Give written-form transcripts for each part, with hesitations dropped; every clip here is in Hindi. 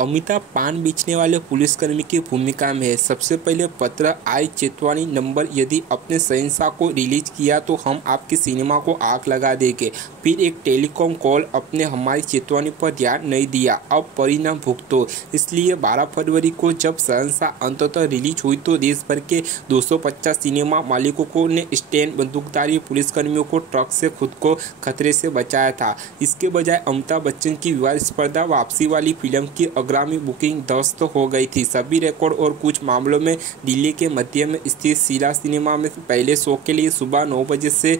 अमिताभ पान बेचने वाले पुलिसकर्मी की भूमिका में है। सबसे पहले पत्र आई चेतावनी नंबर, यदि अपने शहंशाह को रिलीज किया तो हम आपके सिनेमा को आग लगा देंगे। फिर एक टेलीकॉम कॉल, अपने हमारी चेतावनी पर ध्यान नहीं दिया, अब परिणाम भुगतो। इसलिए 12 फरवरी को जब शहंशाह अंततः रिलीज हुई तो देश भर के 250 सिनेमा मालिकों ने स्टैंड बंदूकधारी पुलिसकर्मियों को ट्रक से खुद को खतरे से बचाया था। इसके बजाय अमिताभ बच्चन की विवादास्पद वापसी वाली फिल्म की आगामी बुकिंग ध्वस्त हो गई थी। सभी रिकॉर्ड और कुछ मामलों में दिल्ली के मध्य में स्थित शीला सिनेमा में पहले शो के लिए सुबह 9 बजे से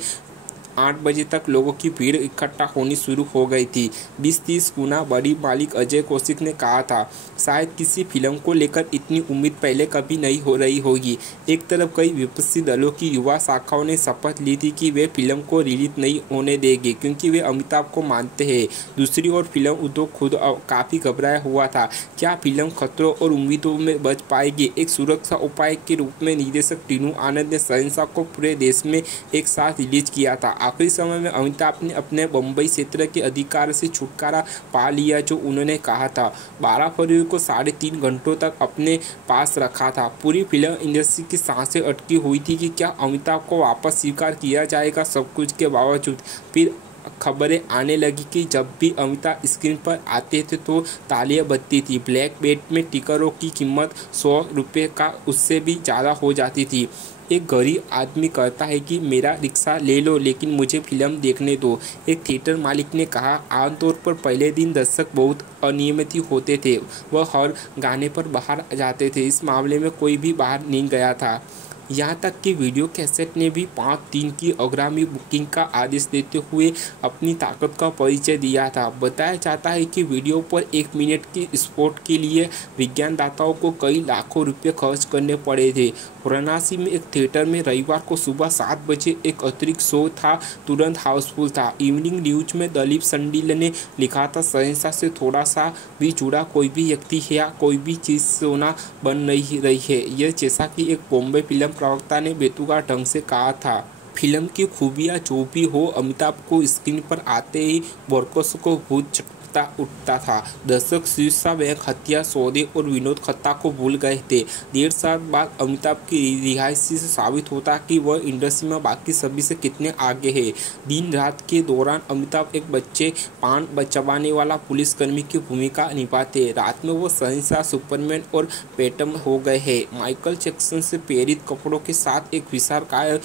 8 बजे तक लोगों की भीड़ इकट्ठा होनी शुरू हो गई थी। 20-30 गुना बड़ी मालिक अजय कौशिक ने कहा था, शायद किसी फिल्म को लेकर इतनी उम्मीद पहले कभी नहीं हो रही होगी। एक तरफ कई विपक्षी दलों की युवा शाखाओं ने शपथ ली थी कि वे फिल्म को रिलीज नहीं होने देंगे क्योंकि वे अमिताभ को मानते हैं। दूसरी ओर फिल्म उद्योग खुद काफ़ी घबराया हुआ था। क्या फिल्म खतरों और उम्मीदों में बच पाएगी? एक सुरक्षा उपाय के रूप में निर्देशक टीनू आनंद ने शहंशाह को पूरे देश में एक साथ रिलीज किया था। आखिरी समय में अमिताभ ने अपने बम्बई क्षेत्र के अधिकार से छुटकारा पा लिया, जो उन्होंने कहा था 12 फरवरी को 3.5 घंटों तक अपने पास रखा था। पूरी फिल्म इंडस्ट्री की सांसें अटकी हुई थी कि क्या अमिताभ को वापस स्वीकार किया जाएगा। सब कुछ के बावजूद फिर खबरें आने लगी कि जब भी अमिताभ स्क्रीन पर आते थे तो तालियां बजती थी। ब्लैक बेट में टिकटों की कीमत 100 रुपये का उससे भी ज़्यादा हो जाती थी। एक गरीब आदमी कहता है कि मेरा रिक्शा ले लो लेकिन मुझे फिल्म देखने दो, एक थिएटर मालिक ने कहा। आमतौर पर पहले दिन दर्शक बहुत अनियमित होते थे, वह हर गाने पर बाहर जाते थे। इस मामले में कोई भी बाहर नहीं गया था। यहाँ तक कि वीडियो कैसेट ने भी 5 दिन की आगामी बुकिंग का आदेश देते हुए अपनी ताकत का परिचय दिया था। बताया जाता है कि वीडियो पर 1 मिनट की स्पॉट के लिए विज्ञानदाताओं को कई लाखों रुपए खर्च करने पड़े थे। वाराणसी में एक थिएटर में रविवार को सुबह 7 बजे एक अतिरिक्त शो था, तुरंत हाउसफुल था। इवनिंग न्यूज में दलीप संडील ने लिखा था, शहंशाह से थोड़ा सा भी जुड़ा कोई भी व्यक्ति है या कोई भी चीज़ सोना बन नहीं रही है। यह जैसा कि एक बॉम्बे फिल्म प्रवक्ता ने बेतुका ढंग से कहा था। फिल्म की खूबियाँ जो भी हो, अमिताभ को स्क्रीन पर आते ही वर्कर्स को भूत उठता था। दर्शक शीर्षा बैंक हत्या, सौदे और विनोद खन्ना को भूल गए थे। 1.5 साल बाद अमिताभ की रिहाइशी से साबित होता कि वह इंडस्ट्री में बाकी सभी से कितने आगे है। दिन रात के दौरान अमिताभ एक बच्चे पान बचवाने वाला पुलिसकर्मी की भूमिका निभाते। रात में वो शहंशाह, सुपरमैन और पैटम हो गए हैं। माइकल जैक्सन से प्रेरित कपड़ों के साथ एक विशालकाय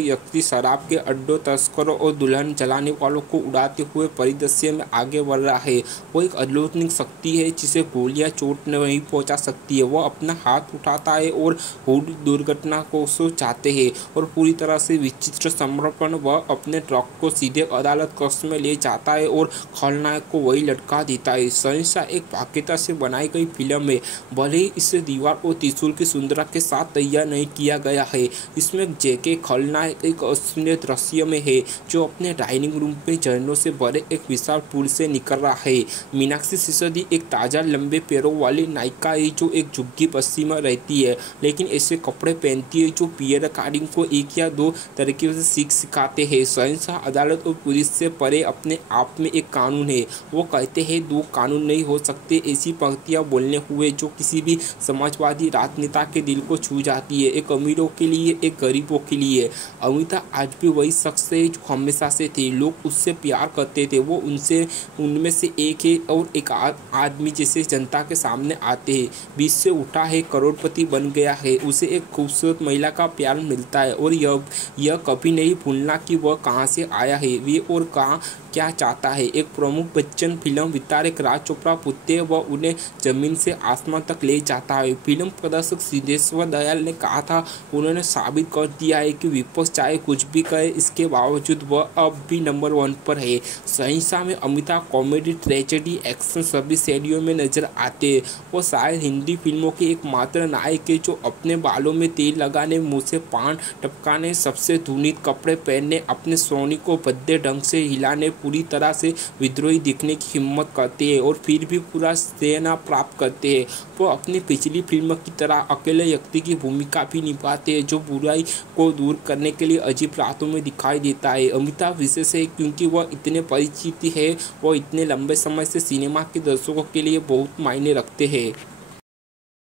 व्यक्ति शराब के अड्डों, तस्करों और दुल्हन जलाने वालों को उड़ाते हुए परिदृश्य में आगे बढ़ रहा है। वो एक अलौकिक शक्ति है जिसे गोलियां चोट नहीं पहुंचा सकती है। वो अपना हाथ उठाता है और हुड दुर्घटना को चाहते हैं और पूरी तरह से विचित्र समर्पण। वह अपने ट्रक को सीधे अदालत कक्ष में ले जाता है और खलनायक को वही लटका देता है। शहंशाह एक बाकायदा से बनाई गई फिल्म है, भले ही इसे दीवार और त्रिशूल की सुंदरता के साथ तैयार नहीं किया गया है। इसमें जेके खलनायक एक अविश्वसनीय दृश्य में है जो अपने डाइनिंग रूम में झरनों से भरे एक विशाल पूल से निकल रहा है। मीनाक्षी सिसोदिया एक ताजा लंबे पैरों वाली नायिका है जो एक झुग्गी बस्ती में रहती है लेकिन ऐसे कपड़े पहनती है जो पियर कार्डिंग को 1 या 2 तरीके से सिखाते हैं। शहंशाह अदालत और पुलिस से परे अपने आप में एक कानून है। वो कहते हैं 2 कानून नहीं हो सकते। ऐसी पंक्तियां बोलने हुए जो किसी भी समाजवादी राजनेता के दिल को छू जाती है, एक अमीरों के लिए, एक गरीबों के लिए। अमिताभ आज भी वही शख्स है जो हमेशा से थे। लोग उससे प्यार करते थे, वो उनमें से एक है और एक आदमी जैसे जनता के सामने आते हैं। बीच से उठा है, करोड़पति बन गया है, उसे एक खूबसूरत महिला का प्यार मिलता है और यह कभी नहीं भूलना कि वह कहाँ से आया है, वे और कहाँ क्या चाहता है। एक प्रमुख बच्चन फिल्म वितारक राज चोपड़ा पुत्र है, वह उन्हें जमीन से आसमान तक ले जाता है। फिल्म प्रदर्शक सिद्धेश्वर दयाल ने कहा था, उन्होंने साबित कर दिया है कि विपक्ष चाहे कुछ भी कहे, इसके बावजूद वह अब भी नंबर 1 पर है। शहंशाह में अमिताभ कॉमेडी, ट्रेजेडी, एक्शन सभी शैलियों में नजर आते हैं। वो शायद हिंदी फिल्मों के एकमात्र नायक है जो अपने बालों में तेल लगाने, मुँह से पान टपकाने, सबसे धुनीत कपड़े पहनने, अपने सोनी को भद्दे ढंग से हिलाने, पूरी तरह से विद्रोही दिखने की हिम्मत करते हैं और फिर भी पूरा सेना प्राप्त करते हैं। वो अपनी पिछली फिल्म की तरह अकेले व्यक्ति की भूमिका भी निभाते हैं जो बुराई को दूर करने के लिए अजीब रातों में दिखाई देता है। अमिताभ विशेष है क्योंकि वह इतने परिचित है, वो इतने लंबे समय से सिनेमा के दर्शकों के लिए बहुत मायने रखते हैं।